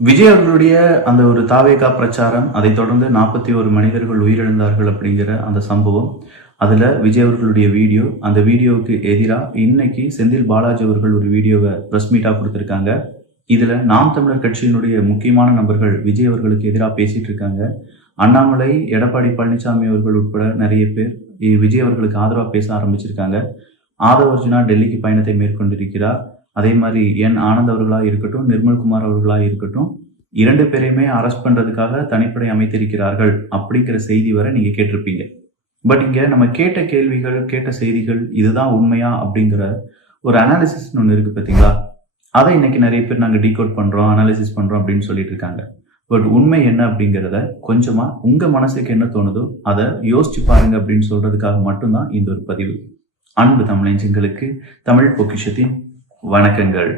விஜய் அவர்களுடைய அந்த ஒரு தாவேகா பிரச்சாரம் அதைத் தொடர்ந்து நாற்பத்தி ஒரு மனிதர்கள் உயிரிழந்தார்கள் அப்படிங்கிற அந்த சம்பவம் அதுல விஜய் அவர்களுடைய வீடியோ அந்த வீடியோவுக்கு எதிராக இன்னைக்கு செந்தில் பாலாஜி அவர்கள் ஒரு வீடியோவை பிரஸ் மீட்டா கொடுத்திருக்காங்க. இதுல நாம் தமிழர் கட்சியினுடைய முக்கியமான நபர்கள் விஜய் அவர்களுக்கு எதிராக பேசிட்டு இருக்காங்க. அண்ணாமலை எடப்பாடி பழனிசாமி அவர்கள் உட்பட நிறைய பேர் விஜய் அவர்களுக்கு ஆதரவாக பேச ஆரம்பிச்சிருக்காங்க. ஆதவ அர்ஜுனா டெல்லிக்கு பயணத்தை மேற்கொண்டிருக்கிறார். அதே மாதிரி என் ஆனந்த் அவர்களாக இருக்கட்டும் நிர்மல்குமார் அவர்களாக இருக்கட்டும் இரண்டு பேரையுமே அரெஸ்ட் பண்ணுறதுக்காக தனிப்படை அமைத்திருக்கிறார்கள் அப்படிங்கிற செய்தி வரை நீங்கள் கேட்டிருப்பீங்க. பட் இங்கே நம்ம கேட்ட கேள்விகள் கேட்ட செய்திகள் இதுதான் உண்மையா அப்படிங்கிற ஒரு அனாலிசிஸ் ஒன்று இருக்குது பார்த்தீங்களா? அதை இன்னைக்கு நிறைய பேர் நாங்கள் டீகோட் பண்ணுறோம் அனாலிசிஸ் பண்ணுறோம் அப்படின்னு சொல்லிட்டு இருக்காங்க. பட் உண்மை என்ன அப்படிங்கிறத கொஞ்சமாக உங்கள் மனசுக்கு என்ன தோணுதோ அதை யோசிச்சு பாருங்க அப்படின்னு சொல்கிறதுக்காக மட்டும்தான் இந்த ஒரு பதிவு. அன்பு தமிழஞ்சங்களுக்கு தமிழ் பொக்கிஷத்தின் வணக்கங்கள்.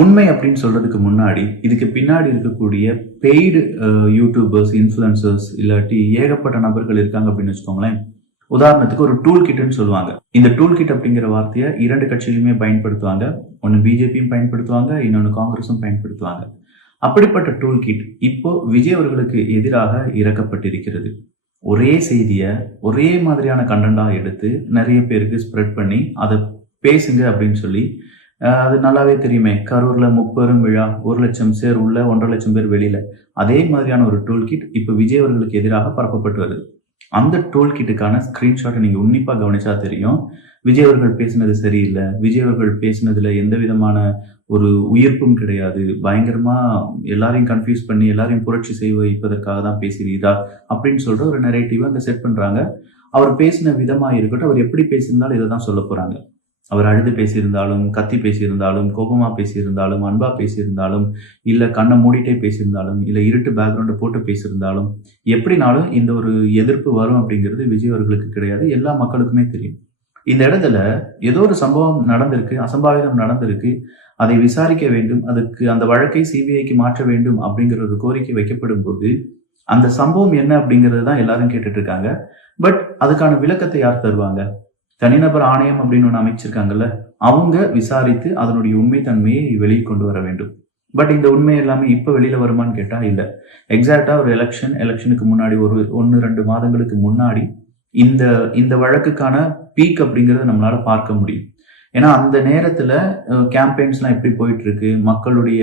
உண்மை அப்படின்னு சொல்றதுக்கு முன்னாடி இதுக்கு பின்னாடி இருக்கக்கூடிய பெய்டு யூடியூபர்ஸ் இன்ஃபுளுசர்ஸ் இல்லாட்டி ஏகப்பட்ட நபர்கள் இருக்காங்க அப்படின்னு வச்சுக்கோங்களேன். உதாரணத்துக்கு ஒரு டூல் கிட்னு சொல்லுவாங்க. இந்த டூல் கிட் அப்படிங்கிற வார்த்தையை இரண்டு கட்சியிலுமே பயன்படுத்துவாங்க. ஒன்று பிஜேபியும் பயன்படுத்துவாங்க இன்னொன்று காங்கிரஸும் பயன்படுத்துவாங்க. அப்படிப்பட்ட டூல் கிட் இப்போ விஜய் அவர்களுக்கு எதிராக இறக்கப்பட்டிருக்கிறது. ஒரே செய்தியை ஒரே மாதிரியான கண்டென்ட்டாக எடுத்து நிறைய பேருக்கு ஸ்ப்ரெட் பண்ணி அதை பேசுங்க அப்படின்னு சொல்லி அது நல்லாவே தெரியுமே. கரூரில் முப்பெரும் விழா ஒரு லட்சம் பேர் உள்ள ஒன்றரை லட்சம் பேர் வெளியில். அதே மாதிரியான ஒரு டூல் கிட் இப்போ விஜய் அவர்களுக்கு எதிராக பரப்பப்பட்டு வருது. அந்த டூல் கிட்டுக்கான ஸ்க்ரீன்ஷாட்டை நீங்கள் உன்னிப்பாக கவனிச்சா தெரியும். விஜய் அவர்கள் பேசினது சரியில்லை. விஜய் அவர்கள் பேசினதுல எந்த விதமான ஒரு உயிர்ப்பும் கிடையாது. பயங்கரமா எல்லாரையும் கன்ஃபியூஸ் பண்ணி எல்லாரையும் புரட்சி செய்ய வைப்பதற்காக தான் பேசுகிறீரா அப்படின்னு சொல்ற ஒரு நெரேட்டிவ் அங்க செட் பண்றாங்க. அவர் பேசின விதமா இருக்கட்டும் அவர் எப்படி பேசியிருந்தாலும் இதை தான் சொல்ல போறாங்க. அவர் அழுது பேசியிருந்தாலும் கத்தி பேசியிருந்தாலும் கோபமா பேசியிருந்தாலும் அன்பா பேசியிருந்தாலும் இல்ல கண்ணை மூடிட்டே பேசியிருந்தாலும் இல்ல இருட்டு பேக்ரவுண்டை போட்டு பேசியிருந்தாலும் எப்படினாலும் இந்த ஒரு எதிர்ப்பு வரும் அப்படிங்கிறது விஜய் அவர்களுக்கு கிடையாது. எல்லா மக்களுக்குமே தெரியும். இந்த இடத்துல ஏதோ ஒரு சம்பவம் நடந்திருக்கு அசம்பாவிதம் நடந்திருக்கு. அதை விசாரிக்க வேண்டும் அதுக்கு அந்த வழக்கை சிபிஐக்கு மாற்ற வேண்டும் அப்படிங்கிற ஒரு கோரிக்கை வைக்கப்படும் போது அந்த சம்பவம் என்ன அப்படிங்கிறது தான் எல்லாரும் கேட்டுட்டு இருக்காங்க. பட் அதுக்கான விளக்கத்தை யார் தருவாங்க? தனிநபர் ஆணையம் அப்படின்னு ஒன்று அமைச்சிருக்காங்கல்ல அவங்க விசாரித்து அதனுடைய உண்மைத்தன்மையை வெளியே கொண்டு வர வேண்டும். பட் இந்த உண்மை எல்லாமே இப்போ வெளியில வருமான்னு கேட்டா இல்ல. எக்ஸாக்டா ஒரு எலெக்ஷன் எலெக்ஷனுக்கு முன்னாடி ஒரு ஒன்று ரெண்டு மாதங்களுக்கு முன்னாடி இந்த இந்த வழக்குக்கான பீக் அப்படிங்கறத நம்மளால பார்க்க முடியும். ஏன்னா அந்த நேரத்துல கேம்பெயின்ஸ்லாம் எப்படி போயிட்டு இருக்கு மக்களுடைய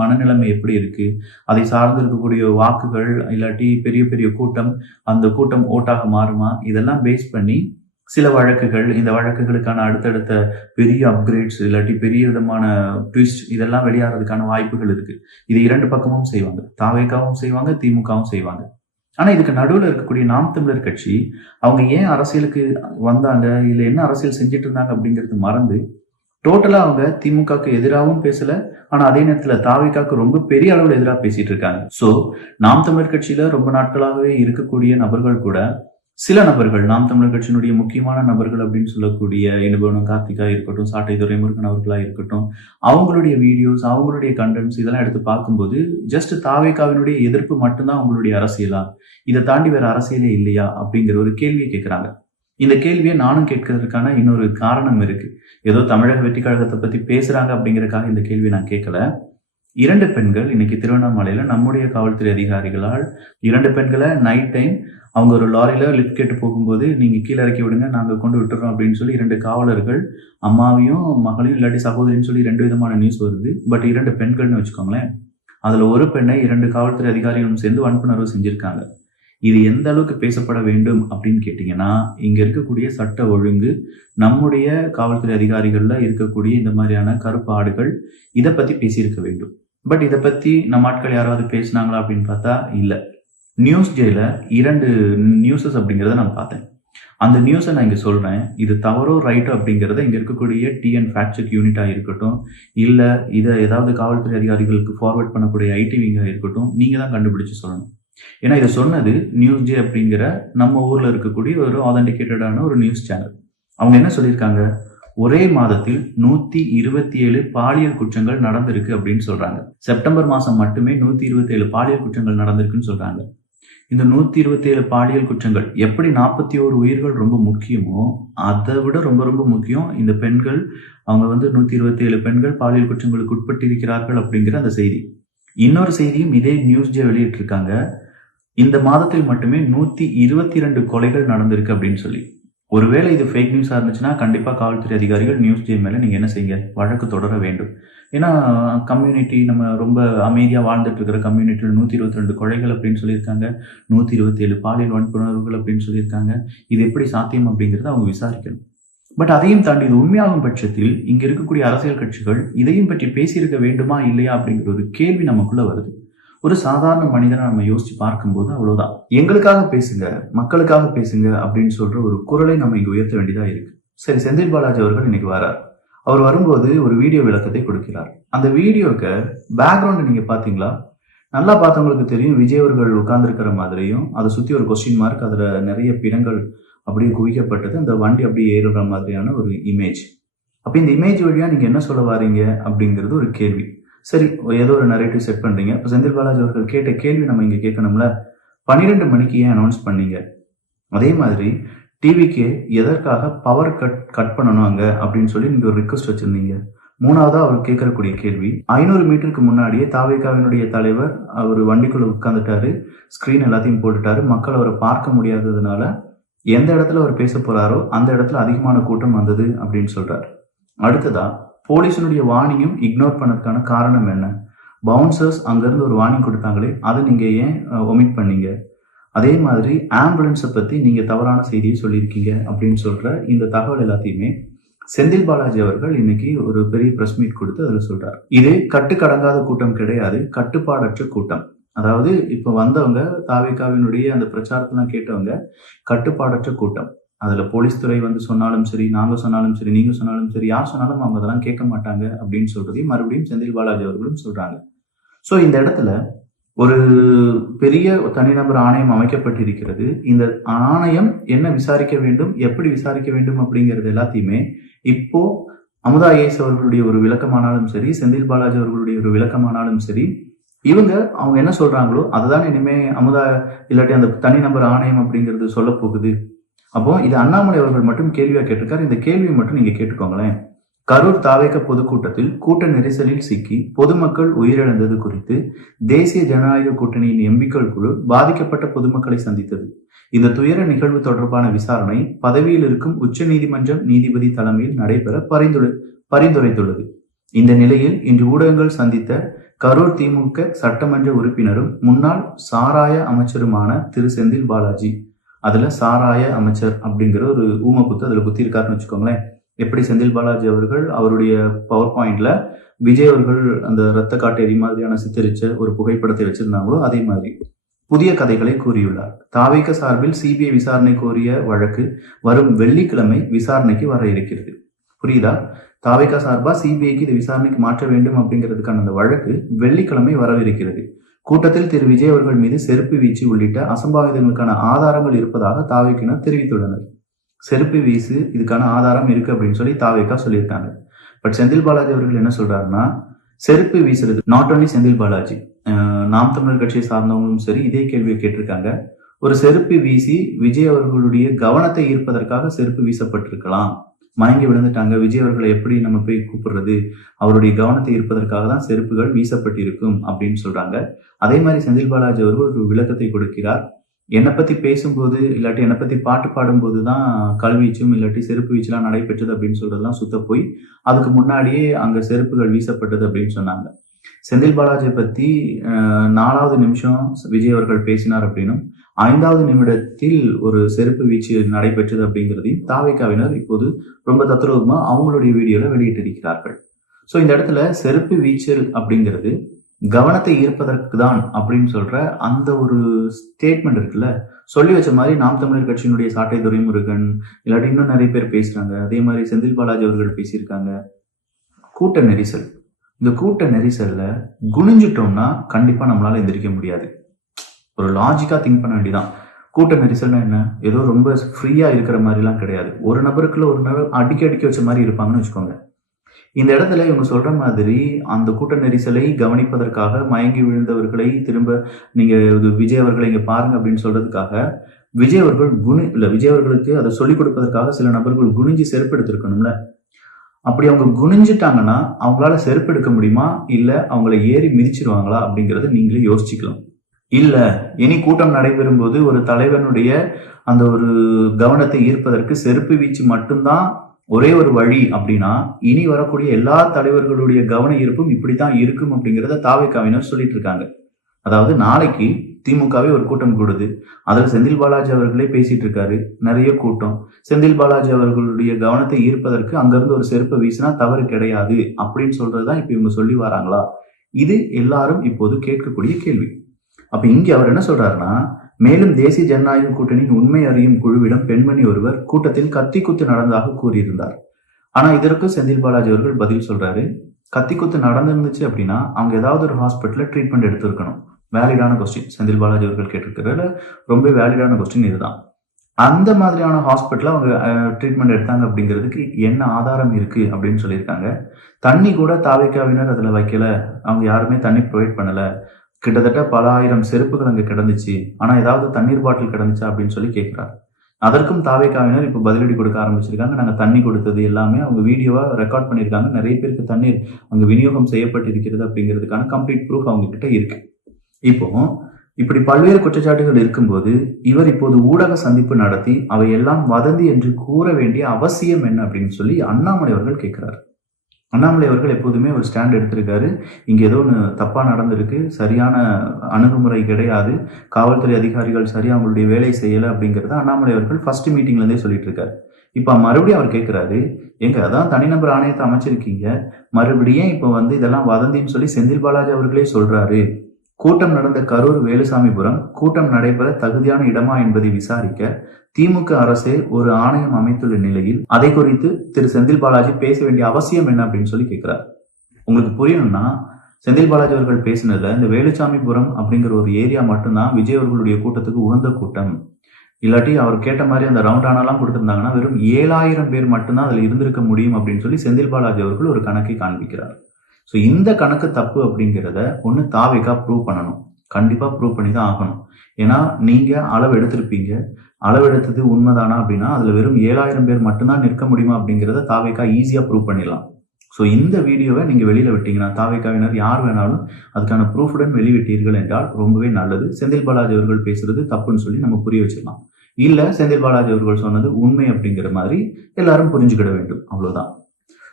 மனநிலைமை எப்படி இருக்கு? அதை சார்ந்து இருக்கக்கூடிய வாக்குகள் இல்லாட்டி பெரிய பெரிய கூட்டம் அந்த கூட்டம் ஓட்டாக மாறுமா? இதெல்லாம் பேஸ் பண்ணி சில வழக்குகள் இந்த வழக்குகளுக்கான அடுத்தடுத்த பெரிய அப்கிரேட்ஸ் இல்லாட்டி பெரிய விதமான ட்விஸ்ட் இதெல்லாம் வெளியாகிறதுக்கான வாய்ப்புகள் இருக்கு. இது இரண்டு பக்கமும் செய்வாங்க. தாவேக்காவும் செய்வாங்க திமுகவும் செய்வாங்க. ஆனால் இதுக்கு நடுவில் இருக்கக்கூடிய நாம் தமிழர் கட்சி அவங்க ஏன் அரசியலுக்கு வந்தாங்க இல்லை என்ன அரசியல் செஞ்சுட்டு இருந்தாங்க அப்படிங்கிறது மறந்து டோட்டலாக அவங்க திமுகவுக்கு எதிராகவும் பேசல ஆனால் அதே நேரத்தில் தாவிக்காக்கு ரொம்ப பெரிய அளவில் எதிராக பேசிட்டு இருக்காங்க. ஸோ நாம் தமிழர் கட்சியில ரொம்ப நாட்களாகவே இருக்கக்கூடிய நபர்கள் கூட சில நபர்கள் நாம் தமிழர் கட்சியினுடைய முக்கியமான நபர்கள் அப்படின்னு சொல்லக்கூடிய இடுபவனம் கார்த்திகா இருக்கட்டும் சாட்டை துரைமுருகன் அவர்களா இருக்கட்டும் அவங்களுடைய வீடியோஸ் அவங்களுடைய கண்டென்ட்ஸ் இதெல்லாம் எடுத்து பார்க்கும்போது ஜஸ்ட் தாவேக்காவினுடைய எதிர்ப்பு மட்டும்தான் அவங்களுடைய அரசியலா? இதை தாண்டி வேற அரசியலே இல்லையா? அப்படிங்கிற ஒரு கேள்வியை கேட்கிறாங்க. இந்த கேள்வியை நானும் கேட்கறதுக்கான இன்னொரு காரணம் இருக்கு. ஏதோ தமிழக வெற்றி கழகத்தை பத்தி பேசுறாங்க அப்படிங்கறக்காக இந்த கேள்வியை நான் கேட்கல. இரண்டு பெண்கள் இன்னைக்கு திருவண்ணாமலையில நம்முடைய காவல்துறை அதிகாரிகளால் இரண்டு பெண்களை நைட் டைம் அவங்க ஒரு லாரியில லிஃப்ட் கேட்டு போகும்போது நீங்க கீழே இறக்கி விடுங்க நாங்க கொண்டு விட்டுறோம் அப்படின்னு சொல்லி இரண்டு காவலர்கள் அம்மாவையும் மகளையும் இல்லாட்டி சகோதரின்னு சொல்லி ரெண்டு விதமான நியூஸ் வருது. பட் இரண்டு பெண்கள்னு வச்சுக்கோங்களேன் அதுல ஒரு பெண்ணை இரண்டு காவல்துறை அதிகாரிகளும் சேர்ந்து வன்புணர்வு செஞ்சிருக்காங்க. இது எந்த அளவுக்கு பேசப்பட வேண்டும் அப்படின்னு கேட்டிங்கன்னா இங்கே இருக்கக்கூடிய சட்ட ஒழுங்கு நம்முடைய காவல்துறை அதிகாரிகளில் இருக்கக்கூடிய இந்த மாதிரியான கருப்பாடுகள் இதை பற்றி பேசியிருக்க வேண்டும். பட் இதை பற்றி நம்ம ஆட்கள் யாராவது பேசினாங்களா அப்படின்னு பார்த்தா இல்லை. நியூஸ் டேல இரண்டு நியூஸஸ் அப்படிங்கிறத நான் பார்த்தேன். அந்த நியூஸை நான் இங்கே சொல்கிறேன் இது தவறோ ரைட்டோ அப்படிங்கிறத இங்கே இருக்கக்கூடிய டிஎன் ஃபேக்ட் செக் இருக்கட்டும் இல்லை இதை ஏதாவது காவல்துறை அதிகாரிகளுக்கு ஃபார்வர்ட் பண்ணக்கூடிய ஐடிவிங்காக இருக்கட்டும் நீங்கள் தான் கண்டுபிடிச்சு சொல்லணும். ஏன்னா இதை சொன்னது நியூஸ் ஜே அப்படிங்கிற நம்ம ஊர்ல இருக்கக்கூடிய ஒரு ஆதென்டிகேட்டடான ஒரு நியூஸ் சேனல் அவங்க என்ன சொல்லியிருக்காங்க? ஒரே மாதத்தில் நூத்தி இருபத்தி ஏழு பாலியல் குற்றங்கள் நடந்திருக்கு அப்படின்னு சொல்றாங்க. செப்டம்பர் மாசம் மட்டுமே நூத்தி இருபத்தி ஏழு பாலியல் குற்றங்கள் நடந்திருக்குன்னு சொல்றாங்க. இந்த நூத்தி இருபத்தி ஏழு பாலியல் குற்றங்கள் எப்படி நாற்பத்தி ஓரு உயிர்கள் ரொம்ப முக்கியமோ அதை விட ரொம்ப ரொம்ப முக்கியம் இந்த பெண்கள் அவங்க வந்து நூத்தி இருபத்தி ஏழு பெண்கள் பாலியல் குற்றங்களுக்கு உட்பட்டிருக்கிறார்கள் அப்படிங்கிற அந்த செய்தி. இன்னொரு செய்தியும் இதே நியூஸ் ஜே வெளியிட்டிருக்காங்க. இந்த மாதத்தில் மட்டுமே நூத்தி இருபத்தி ரெண்டு கொலைகள் நடந்திருக்கு அப்படின்னு சொல்லி. ஒருவேளை இது ஃபேக் நியூஸாக இருந்துச்சுன்னா கண்டிப்பாக காவல்துறை அதிகாரிகள் நியூஸ் ஜே மேலே நீங்கள் என்ன செய்யுங்க? வழக்கு தொடர வேண்டும். ஏன்னா கம்யூனிட்டி நம்ம ரொம்ப அமைதியாக வாழ்ந்துட்டு இருக்கிற கம்யூனிட்டியில் நூற்றி இருபத்தி ரெண்டு கொலைகள் அப்படின்னு சொல்லியிருக்காங்க. நூற்றி இருபத்தி ஏழு பாலியல் வன்புணர்வுகள் அப்படின்னு சொல்லியிருக்காங்க. இது எப்படி சாத்தியம் அப்படிங்கிறத அவங்க விசாரிக்கணும். பட் அதையும் தாண்டி இது உண்மையாகும் பட்சத்தில் இங்கே இருக்கக்கூடிய அரசியல் கட்சிகள் இதையும் பற்றி பேசியிருக்க வேண்டுமா இல்லையா அப்படிங்கிற ஒரு கேள்வி நமக்குள்ளே வருது. ஒரு சாதாரண மனிதனை நம்ம யோசிச்சு பார்க்கும்போது அவ்வளவுதான். எங்களுக்காக பேசுங்க மக்களுக்காக பேசுங்க அப்படின்னு சொல்ற ஒரு குரலை நம்ம இங்க உயர்த்த வேண்டியதா இருக்கு. சரி செந்தில் பாலாஜி அவர்கள் இன்னைக்கு வரார். அவர் வரும்போது ஒரு வீடியோ விளக்கத்தை கொடுக்கிறார். அந்த வீடியோக்கு பேக்ரவுண்ட் நீங்க பாத்தீங்களா நல்லா பார்த்தவங்களுக்கு தெரியும் விஜய் அவர்கள் உட்கார்ந்துருக்கிற மாதிரியும் அதை சுத்தி ஒரு கொஸ்டின் மார்க் அதுல நிறைய பிணங்கள் அப்படியே குவிக்கப்பட்டது அந்த வண்டி அப்படியே ஏறுற மாதிரியான ஒரு இமேஜ் அப்ப இந்த இமேஜ் வழியா நீங்க என்ன சொல்ல வரீங்க அப்படிங்கிறது ஒரு கேள்வி. சரி ஏதோ ஒரு நரேட்டிவ் செட் பண்றீங்க. இப்போ செந்தில் பாலாஜி அவர்கள் கேட்ட கேள்வி நம்ம இங்க கேட்கணும்ல? பன்னிரெண்டு மணிக்கு ஏன் அனௌன்ஸ் பண்ணீங்க? அதே மாதிரி டிவிக்கு எதற்காக பவர் கட் கட் பண்ணணும் அங்க அப்படின்னு சொல்லி நீங்க ஒரு ரிக்வஸ்ட் வச்சிருந்தீங்க. மூணாவதா அவர் கேட்கறக்கூடிய கேள்வி ஐநூறு மீட்டருக்கு முன்னாடியே தாவேகாவினுடைய தலைவர் அவர் வண்டிக்குள்ள உட்காந்துட்டாரு ஸ்கிரீன் எல்லாத்தையும் போட்டுட்டாரு மக்கள் அவரை பார்க்க முடியாததுனால எந்த இடத்துல அவர் பேச போறாரோ அந்த இடத்துல அதிகமான கூட்டம் வந்தது அப்படின்னு சொல்றாரு. அடுத்ததா போலீஸினுடைய வார்னிங்கும் இக்னோர் பண்ணதுக்கான காரணம் என்ன? பவுன்சர்ஸ் அங்கேருந்து ஒரு வார்னிங் கொடுத்தாங்களே அதை நீங்கள் ஏன் ஒமிட் பண்ணீங்க? அதே மாதிரி ஆம்புலன்ஸை பற்றி நீங்கள் தவறான செய்தியை சொல்லியிருக்கீங்க அப்படின்னு சொல்கிற இந்த தகவல் எல்லாத்தையுமே செந்தில் பாலாஜி அவர்கள் இன்னைக்கு ஒரு பெரிய பிரஸ் மீட் கொடுத்து அதில் சொல்றார். இது கட்டுக்கடங்காத கூட்டம் கிடையாது கட்டுப்பாடற்ற கூட்டம். அதாவது இப்போ வந்தவங்க தாவேகாவினுடைய அந்த பிரச்சாரத்தெல்லாம் கேட்டவங்க கட்டுப்பாடற்ற கூட்டம். அதுல போலீஸ் துறை வந்து சொன்னாலும் சரி நாங்க சொன்னாலும் சரி நீங்க சொன்னாலும் சரி யார் சொன்னாலும் அவங்க அதெல்லாம் கேட்க மாட்டாங்க அப்படின்னு சொல்றதையும் மறுபடியும் செந்தில் பாலாஜி அவர்களும் சொல்றாங்க. சோ இந்த இடத்துல ஒரு பெரிய தனிநபர் ஆணையம் அமைக்கப்பட்டிருக்கிறது. இந்த ஆணையம் என்ன விசாரிக்க வேண்டும் எப்படி விசாரிக்க வேண்டும் அப்படிங்கிறது எல்லாத்தையுமே இப்போ அமுதா ஏஸ் அவர்களுடைய ஒரு விளக்கமானாலும் சரி செந்தில் பாலாஜி அவர்களுடைய ஒரு விளக்கமானாலும் சரி இவங்க அவங்க என்ன சொல்றாங்களோ அதுதான் இனிமே அமுதா இல்லாட்டி அந்த தனிநபர் ஆணையம் அப்படிங்கிறது சொல்ல போகுது அப்போ இது அண்ணாமலை அவர்கள் மட்டும் கேள்வியா கேட்டிருக்காரு. இந்த கேள்வியை மட்டும் நீங்க கேட்டுக்கோங்களேன். கரூர் தாவேக பொதுக்கூட்டத்தில் கூட்ட நெரிசலில் சிக்கி பொதுமக்கள் உயிரிழந்தது குறித்து தேசிய ஜனநாயக கூட்டணியின் எம்பிக்கள் குழு பாதிக்கப்பட்ட பொதுமக்களை சந்தித்தது. இந்த துயர நிகழ்வு தொடர்பான விசாரணை பதவியில் இருக்கும் உச்ச நீதிமன்றம் நீதிபதி தலைமையில் நடைபெற பரிந்துரை பரிந்துரைத்துள்ளது. இந்த நிலையில் இன்று ஊடகங்கள் சந்தித்த கரூர் திமுக சட்டமன்ற உறுப்பினரும் முன்னாள் சாராய அமைச்சருமான திரு செந்தில் பாலாஜி அதில் சாராய அமைச்சர் அப்படிங்கிற ஒரு ஊம குத்து அதில் குத்தி இருக்காருன்னு வச்சுக்கோங்களேன். எப்படி செந்தில் பாலாஜி அவர்கள் அவருடைய பவர் பாயிண்ட்ல விஜய் அவர்கள் அந்த ரத்த காட்டேரி மாதிரியான சித்தரிச்ச ஒரு புகைப்படத்தை வச்சிருந்தாங்களோ அதே மாதிரி புதிய கதைகளை கூறியுள்ளார். தாவிக சார்பில் சிபிஐ விசாரணை கோரிய வழக்கு வரும் வெள்ளிக்கிழமை விசாரணைக்கு வர இருக்கிறது. புரியுதா? தாவேக்கா சார்பா சிபிஐக்கு இதை விசாரணைக்கு மாற்ற வேண்டும் அப்படிங்கிறதுக்கான அந்த வழக்கு வெள்ளிக்கிழமை வரவிருக்கிறது. கூட்டத்தில் திரு விஜய் அவர்கள் மீது செருப்பு வீச்சு உள்ளிட்ட அசம்பாவிதங்களுக்கான ஆதாரங்கள் இருப்பதாக தாவேக்கினர் தெரிவித்துள்ளனர். செருப்பு வீசு இதுக்கான ஆதாரம் இருக்கு அப்படின்னு சொல்லி தாவேக்கா சொல்லியிருக்காங்க. பட் செந்தில் பாலாஜி அவர்கள் என்ன சொல்றாருன்னா செருப்பு வீசுறது நாட் ஓன்லி செந்தில் பாலாஜி நாம் தமிழர் கட்சியை சார்ந்தவங்களும் சரி இதே கேள்வியை கேட்டிருக்காங்க. ஒரு செருப்பு வீசி விஜய் அவர்களுடைய கவனத்தை ஈர்ப்பதற்காக செருப்பு வீசப்பட்டிருக்கலாம். மயங்கி விழுந்துட்டாங்க. விஜய் அவர்களை எப்படி நம்ம போய் கூப்பிடுறது? அவருடைய கவனத்தை இருப்பதற்காக தான் செருப்புகள் வீசப்பட்டிருக்கும் அப்படின்னு சொல்றாங்க. அதே மாதிரி செந்தில் பாலாஜி அவர்கள் ஒரு விளக்கத்தை கொடுக்கிறார். என்னை பத்தி பேசும்போது இல்லாட்டி என்னை பத்தி பாட்டு பாடும்போது தான் கல்வீச்சும் இல்லாட்டி செருப்பு வீச்சுலாம் நடைபெற்றது அப்படின்னு சொல்றதெல்லாம் சுத்த போய் அதுக்கு முன்னாடியே அங்க செருப்புகள் வீசப்பட்டது அப்படின்னு சொன்னாங்க. செந்தில் பாலாஜியை பத்தி நாலாவது நிமிஷம் விஜய் அவர்கள் பேசினார் அப்படின்னும் ஐந்தாவது நிமிடத்தில் ஒரு செருப்பு வீச்சு நடைபெற்றது அப்படிங்கிறதையும் தாவேக்காவினர் இப்போது ரொம்ப தத்ரூபமா அவங்களுடைய வீடியோல வெளியிட்டிருக்கிறார்கள். ஸோ இந்த இடத்துல செருப்பு வீச்சல் அப்படிங்கிறது கவனத்தை ஈர்ப்பதற்கு தான் அப்படின்னு சொல்ற அந்த ஒரு ஸ்டேட்மெண்ட் இருக்குல்ல? சொல்லி வச்ச மாதிரி நாம் தமிழர் கட்சியினுடைய சாட்டை துரைமுருகன் இல்லாட்டி இன்னும் நிறைய பேர் பேசுறாங்க. அதே மாதிரி செந்தில் பாலாஜி அவர்கள் பேசியிருக்காங்க. கூட்ட நெரிசல். இந்த கூட்ட நெரிசல்ல குனிஞ்சிட்டோம்னா கண்டிப்பா நம்மளால எந்திரிக்க முடியாது. ஒரு லாஜிக்கா திங்க் பண்ண வேண்டியதான் கூட்ட நெரிசல்னா என்ன? ஏதோ ரொம்ப ஃப்ரீயா இருக்கிற மாதிரிலாம் கிடையாது. ஒரு நபருக்குள்ள ஒரு நபர் அடிக்க அடிக்க வச்ச மாதிரி இருப்பாங்கன்னு வச்சுக்கோங்க. இந்த இடத்துல இவங்க சொல்ற மாதிரி அந்த கூட்ட நெரிசலை கவனிப்பதற்காக மயங்கி விழுந்தவர்களை திரும்ப நீங்க இது விஜய் அவர்களை இங்க பாருங்க அப்படின்னு சொல்றதுக்காக விஜய் அவர்கள் குனி இல்ல விஜய் அவர்களுக்கு அதை சொல்லிக் கொடுப்பதற்காக சில நபர்கள் குனிஞ்சு செருப்பு எடுத்திருக்கணும்ல. அப்படி அவங்க குனிஞ்சிட்டாங்கன்னா அவங்களால செருப்பு எடுக்க முடியுமா? இல்லை அவங்கள ஏறி மிதிச்சிருவாங்களா? அப்படிங்கிறத நீங்களே யோசிச்சுக்கலாம். இல்லை இனி கூட்டம் நடைபெறும் போது ஒரு தலைவனுடைய அந்த ஒரு கவனத்தை ஈர்ப்பதற்கு செருப்பு வீச்சு மட்டும்தான் ஒரே ஒரு வழி அப்படின்னா இனி வரக்கூடிய எல்லா தலைவர்களுடைய கவன ஈர்ப்பும் இப்படித்தான் இருக்கும் அப்படிங்கிறத தாவேக்காவினர் சொல்லிட்டு இருக்காங்க. அதாவது நாளைக்கு திமுகவே ஒரு கூட்டம் கூடுது. அதில் செந்தில் பாலாஜி அவர்களே பேசிட்டு இருக்காரு. நிறைய கூட்டம். செந்தில் பாலாஜி அவர்களுடைய கவனத்தை ஈர்ப்பதற்கு அங்கிருந்து ஒரு செருப்பை வீசினா தவறு கிடையாது அப்படின்னு சொல்றதுதான் இப்ப இவங்க சொல்லி வராங்களா? இது எல்லாரும் இப்போது கேட்கக்கூடிய கேள்வி. அப்ப இங்க அவர் என்ன சொல்றாருன்னா மேலும் தேசிய ஜனநாயக கூட்டணியின் உண்மை அறியும் குழுவிடம் பெண்மணி ஒருவர் கூட்டத்தில் கத்தி குத்து நடந்ததாக கூறியிருந்தார். ஆனா இதற்கு செந்தில் பாலாஜி அவர்கள் பதில் சொல்றாரு. கத்தி குத்து நடந்திருந்துச்சு அப்படின்னா அவங்க ஏதாவது ஒரு ஹாஸ்பிட்டல்ல ட்ரீட்மெண்ட் எடுத்திருக்கணும். வேலிடான கொஸ்டின் செந்தில் பாலாஜி அவர்கள் கேட்டிருக்கிறதுல ரொம்ப வேலிடான கொஸ்டின் இதுதான். அந்த மாதிரியான ஹாஸ்பிட்டலில் அவங்க ட்ரீட்மெண்ட் எடுத்தாங்க அப்படிங்கிறதுக்கு என்ன ஆதாரம் இருக்கு அப்படின்னு சொல்லியிருக்காங்க. தண்ணி கூட தாவைக்காவினர் அதில் வைக்கல. அவங்க யாருமே தண்ணி ப்ரொவைட் பண்ணலை. கிட்டத்தட்ட பல ஆயிரம் செருப்புகள் அங்கே கிடந்துச்சு. ஆனால் ஏதாவது தண்ணீர் பாட்டில் கிடந்துச்சா அப்படின்னு சொல்லி கேட்குறாரு. அதற்கும் தாவேக்காவினர் இப்போ பதிலடி கொடுக்க ஆரம்பிச்சிருக்காங்க. நாங்கள் தண்ணி கொடுத்தது எல்லாமே அவங்க வீடியோவாக ரெக்கார்ட் பண்ணியிருக்காங்க. நிறைய பேருக்கு தண்ணீர் அங்கே விநியோகம் செய்யப்பட்டிருக்கிறது அப்படிங்கிறதுக்கான கம்ப்ளீட் ப்ரூஃப் அவங்க கிட்ட இருக்கு. இப்போ இப்படி பல்வேறு குற்றச்சாட்டுகள் இருக்கும்போது இவர் இப்போது ஊடக சந்திப்பு நடத்தி அவை எல்லாம் வதந்தி என்று கூற வேண்டிய அவசியம் என்ன அப்படின்னு சொல்லி அண்ணாமலை அவர்கள் கேட்கிறார். அண்ணாமலை அவர்கள் எப்போதுமே ஒரு ஸ்டாண்ட் எடுத்திருக்காரு. இங்க ஏதோ ஒன்று தப்பா நடந்திருக்கு சரியான அணுகுமுறை கிடையாது காவல்துறை அதிகாரிகள் சரியா அவங்களுடைய வேலை செய்யல அப்படிங்கிறத அண்ணாமலை அவர்கள் ஃபர்ஸ்ட் மீட்டிங்ல இருந்தே சொல்லிட்டு இருக்காரு இப்ப மறுபடியும் அவர் கேட்கிறாரு எங்க அதான் தனிநபர் ஆணையத்தை அமைச்சிருக்கீங்க. மறுபடியும் இப்ப வந்து இதெல்லாம் வதந்தின்னு சொல்லி செந்தில் பாலாஜி அவர்களே சொல்றாரு. கூட்டம் நடந்த கரூர் வேலுசாமிபுரம் கூட்டம் நடைபெற தகுதியான இடமா என்பதை விசாரிக்க திமுக அரசே ஒரு ஆணையம் அமைத்துள்ள நிலையில் அதை குறித்து திரு. செந்தில் பாலாஜி பேச வேண்டிய அவசியம் என்ன அப்படின்னு சொல்லி கேட்கிறார். உங்களுக்கு புரியணும்னா செந்தில் பாலாஜி அவர்கள் பேசினதுல இந்த வேலுசாமிபுரம் அப்படிங்கிற ஒரு ஏரியா மட்டும்தான் விஜய் அவர்களுடைய கூட்டத்துக்கு உகந்த கூட்டம். இல்லாட்டி அவர் கேட்ட மாதிரி அந்த ரவுண்ட் ஆனாலாம் கொடுத்திருந்தாங்கன்னா வெறும் ஏழாயிரம் பேர் மட்டும்தான் அதில் இருந்திருக்க முடியும் அப்படின்னு சொல்லி செந்தில் பாலாஜி அவர்கள் ஒரு கணக்கை காண்பிக்கிறார். ஸோ இந்த கணக்கு தப்பு அப்படிங்கிறத ஒன்று தாவேக்கா ப்ரூவ் பண்ணணும். கண்டிப்பாக ப்ரூவ் பண்ணி தான் ஆகணும். ஏன்னா நீங்கள் அளவு எடுத்திருப்பீங்க. அளவு எடுத்தது உண்மைதானா அப்படின்னா அதில் வெறும் ஏழாயிரம் பேர் மட்டும்தான் நிற்க முடியுமா அப்படிங்கிறத தாவேக்கா ஈஸியாக ப்ரூவ் பண்ணிடலாம். ஸோ இந்த வீடியோவை நீங்கள் வெளியில் விட்டீங்கன்னா தாவேக்காவினர் யார் வேணாலும் அதுக்கான ப்ரூஃபுடன் வெளிவிட்டீர்கள் என்றால் ரொம்பவே நல்லது. செந்தில் பாலாஜி அவர்கள் பேசுறது தப்புன்னு சொல்லி நம்ம புரிய வச்சிடலாம். இல்லை செந்தில் பாலாஜி அவர்கள் சொன்னது உண்மை அப்படிங்கிற மாதிரி எல்லாரும் புரிஞ்சுக்கிட வேண்டும். அவ்வளோதான்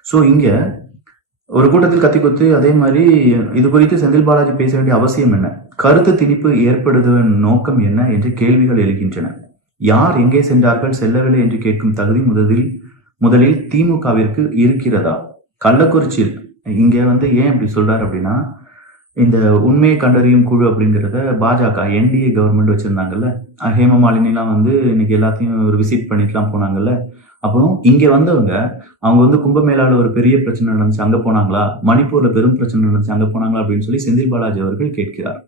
ஸோ இங்கே ஒரு கூட்டத்தில் கத்தி குத்து அதே மாதிரி இது குறித்து செந்தில் பாலாஜி பேச வேண்டிய அவசியம் என்ன? கருத்து திணிப்பு ஏற்படுவதன் நோக்கம் என்ன என்று கேள்விகள் எழுகின்றன. யார் எங்கே சென்றார்கள் செல்லவில்லை என்று கேட்கும் தகுதி முதலில் முதலில் திமுகவிற்கு இருக்கிறதா? கள்ளக்குறிச்சியில் இங்கே வந்து ஏன் இப்படி சொல்றாரு அப்படின்னா இந்த உண்மையை கண்டறியும் குழு அப்படிங்கிறத பாஜக என்டிஏ கவர்மெண்ட் வச்சிருந்தாங்கல்ல. ஹேமமாலினிலாம் வந்து இன்னைக்கு எல்லாத்தையும் ஒரு விசிட் பண்ணிட்டுலாம் போனாங்கல்ல. அப்புறம் இங்க வந்தவங்க அவங்க வந்து கும்பமேளால ஒரு பெரிய பிரச்சனை நடந்துச்சு அங்க போனாங்களா? மணிப்பூர்ல பெரும் பிரச்சனை நடந்துச்சு அங்க போனாங்களா? அப்படின்னு சொல்லி செந்தில் பாலாஜி அவர்கள் கேட்கிறார்.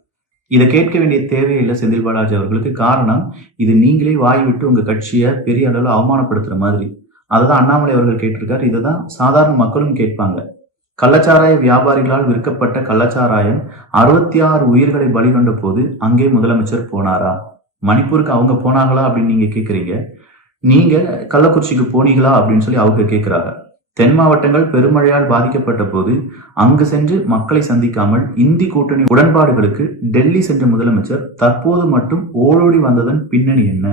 இதை கேட்க வேண்டிய தேவையில்லை செந்தில் பாலாஜி அவர்களுக்கு. காரணம் இது நீங்களே வாய் விட்டு உங்க கட்சியை பெரிய அளவில் அவமானப்படுத்துற மாதிரி. அதுதான் அண்ணாமலை அவர்கள் கேட்டிருக்காரு. இதை தான் சாதாரண மக்களும் கேட்பாங்க. கள்ளச்சாராய வியாபாரிகளால் விற்கப்பட்ட கள்ளச்சாராயம் அறுபத்தி ஆறு உயிர்களை பலிகொண்ட போது அங்கே முதலமைச்சர் போனாரா? மணிப்பூருக்கு அவங்க போனாங்களா அப்படின்னு நீங்க கேக்குறீங்க. நீங்க கள்ளக்குறிச்சிக்கு போனீங்களா அப்படின்னு சொல்லி அவங்க கேட்கிறாங்க தென் மாவட்டங்கள் பெருமழையால் பாதிக்கப்பட்ட போது அங்கு சென்று மக்களை சந்திக்காமல் இந்தி கூட்டணி உடன்பாடுகளுக்கு டெல்லி சென்ற முதலமைச்சர் தற்போது மட்டும் ஓடோடி வந்ததன் பின்னணி என்ன?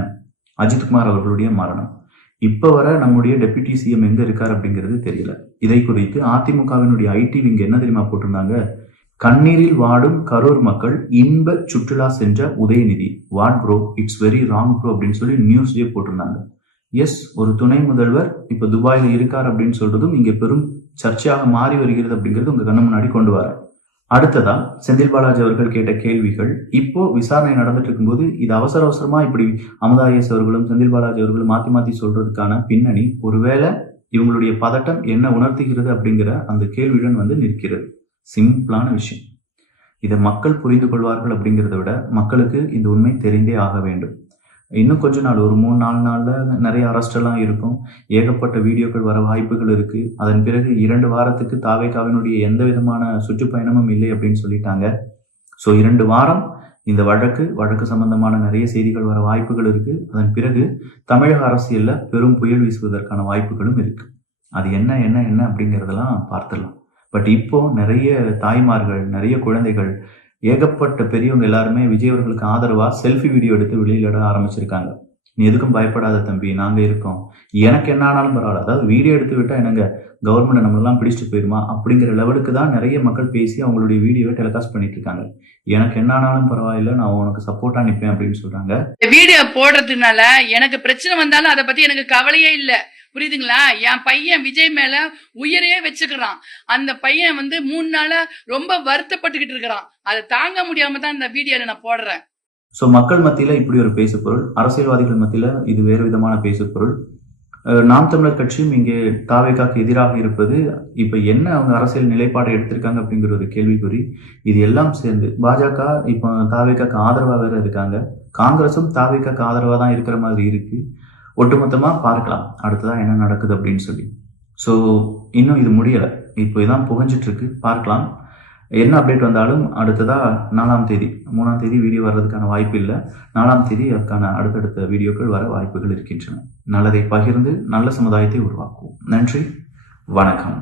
அஜித்குமார் அவர்களுடைய மரணம். இப்ப வர நம்முடைய டெபியூட்டி சிஎம் எங்க இருக்கார் அப்படிங்கிறது தெரியல. இதை குறித்து அதிமுகவினுடைய ஐடி விங்க என்ன தெரியுமா போட்டிருந்தாங்க? கண்ணீரில் வாடும் கரூர் மக்கள் இன்ப சுற்றுலா சென்ற Udhayanidhi. What bro? It's very wrong bro அப்படின்னு சொல்லி நியூஸ்லயே போட்டிருந்தாங்க. எஸ் ஒரு துணை முதல்வர் இப்ப துபாயில இருக்கார் அப்படின்னு சொல்றதும் இங்க பெரும் சர்ச்சையாக மாறி வருகிறது அப்படிங்கிறது உங்க கண்ணு முன்னாடி கொண்டு வர. அடுத்ததா செந்தில் பாலாஜி அவர்கள் கேட்ட கேள்விகள் இப்போ விசாரணை நடந்துட்டு இருக்கும்போது இது அவசர அவசரமா இப்படி அமுதாயஸ் அவர்களும் செந்தில் பாலாஜி அவர்களும் மாத்தி மாத்தி சொல்றதுக்கான பின்னணி ஒருவேளை இவங்களுடைய பதட்டம் என்ன உணர்த்துகிறது அப்படிங்கிற அந்த கேள்வியுடன் வந்து நிற்கிறது. சிம்பிளான விஷயம். இதை மக்கள் புரிந்து கொள்வார்கள் அப்படிங்கிறத விட மக்களுக்கு இந்த உண்மை தெரிந்தே ஆக வேண்டும். இன்னும் கொஞ்ச நாள் ஒரு மூணு நாலு நாளில் நிறைய அரஸ்டெல்லாம் இருக்கும். ஏகப்பட்ட வீடியோக்கள் வர வாய்ப்புகள் இருக்குது அதன் பிறகு இரண்டு வாரத்துக்கு தாவேகாவினுடைய எந்த விதமான சுற்றுப்பயணமும் இல்லை அப்படின்னு சொல்லிட்டாங்க. ஸோ இரண்டு வாரம் இந்த வழக்கு வழக்கு சம்பந்தமான நிறைய செய்திகள் வர வாய்ப்புகள் இருக்கு. அதன் பிறகு தமிழக அரசியல்ல பெரும் புயல் வீசுவதற்கான வாய்ப்புகளும் இருக்கு. அது என்ன என்ன என்ன அப்படிங்கிறதெல்லாம் பார்த்துடலாம். பட் இப்போ நிறைய தாய்மார்கள் நிறைய குழந்தைகள் ஏகப்பட்ட பெரியவங்க எல்லாருமே விஜய் அவர்களுக்கு ஆதரவா செல்ஃபி வீடியோ எடுத்து வெளியிட ஆரம்பிச்சிருக்காங்க. நீ எதுக்கும் பயப்படாத தம்பி நாங்க இருக்கோம். எனக்கு என்ன ஆனாலும் பரவாயில்ல. அதாவது வீடியோ எடுத்து விட்டா என்னங்க? கவர்மெண்ட் நம்மளெல்லாம் பிடிச்சிட்டு போயிருமா? அப்படிங்கிற லெவலுக்கு தான் நிறைய மக்கள் பேசி அவங்களுடைய வீடியோவை டெலிகாஸ்ட் பண்ணிட்டு இருக்காங்க. எனக்கு என்ன ஆனாலும் பரவாயில்ல நான் உனக்கு சப்போர்ட்டா நிற்பேன் அப்படின்னு சொல்றாங்க. வீடியோ போடுறதுனால எனக்கு பிரச்சனை வந்தாலும் அதை பத்தி எனக்கு கவலையே இல்லை. புரியுதுங்களா? என் பையன் விஜய் மேல உயிரையே வச்சுக்கிறான். அந்த பையன் வந்து மூணு நாளா ரொம்ப வருத்தப்பட்டுக்கிட்டு இருக்கிறான். அதை தாங்க முடியாம தான் இந்த வீடியோல நான் போடுறேன். ஸோ மக்கள் மத்தியில இப்படி ஒரு பேசுபொருள் அரசியல்வாதிகள் மத்தியில இது வேறு விதமான பேசுபொருள். நாம் தமிழர் கட்சியும் இங்கே தாவேகாக்கு எதிராக இருப்பது இப்ப என்ன அவங்க அரசியல் நிலைப்பாடை எடுத்திருக்காங்க அப்படிங்கிற ஒரு கேள்விக்குறி. இது எல்லாம் சேர்ந்து பாஜக இப்போ தாவேக்காக்கு ஆதரவாக வேற இருக்காங்க. காங்கிரஸும் தாவேகாக்கு ஆதரவாக தான் இருக்கிற மாதிரி இருக்கு. ஒட்டுமொத்தமாக பார்க்கலாம். அடுத்ததான் என்ன நடக்குது அப்படின்னு சொல்லி. ஸோ இன்னும் இது முடியலை. இப்போ இதான் புகஞ்சிட்டு இருக்கு பார்க்கலாம். என்ன அப்டேட் வந்தாலும் அடுத்ததாக நாலாம் தேதி. மூணாம் தேதி வீடியோ வர்றதுக்கான வாய்ப்பு இல்லை. நாலாம் தேதி அதுக்கான அடுத்தடுத்த வீடியோக்கள் வர வாய்ப்புகள் இருக்கின்றன. நல்லதை பகிர்ந்து நல்ல சமுதாயத்தை உருவாக்குவோம். நன்றி. வணக்கம்.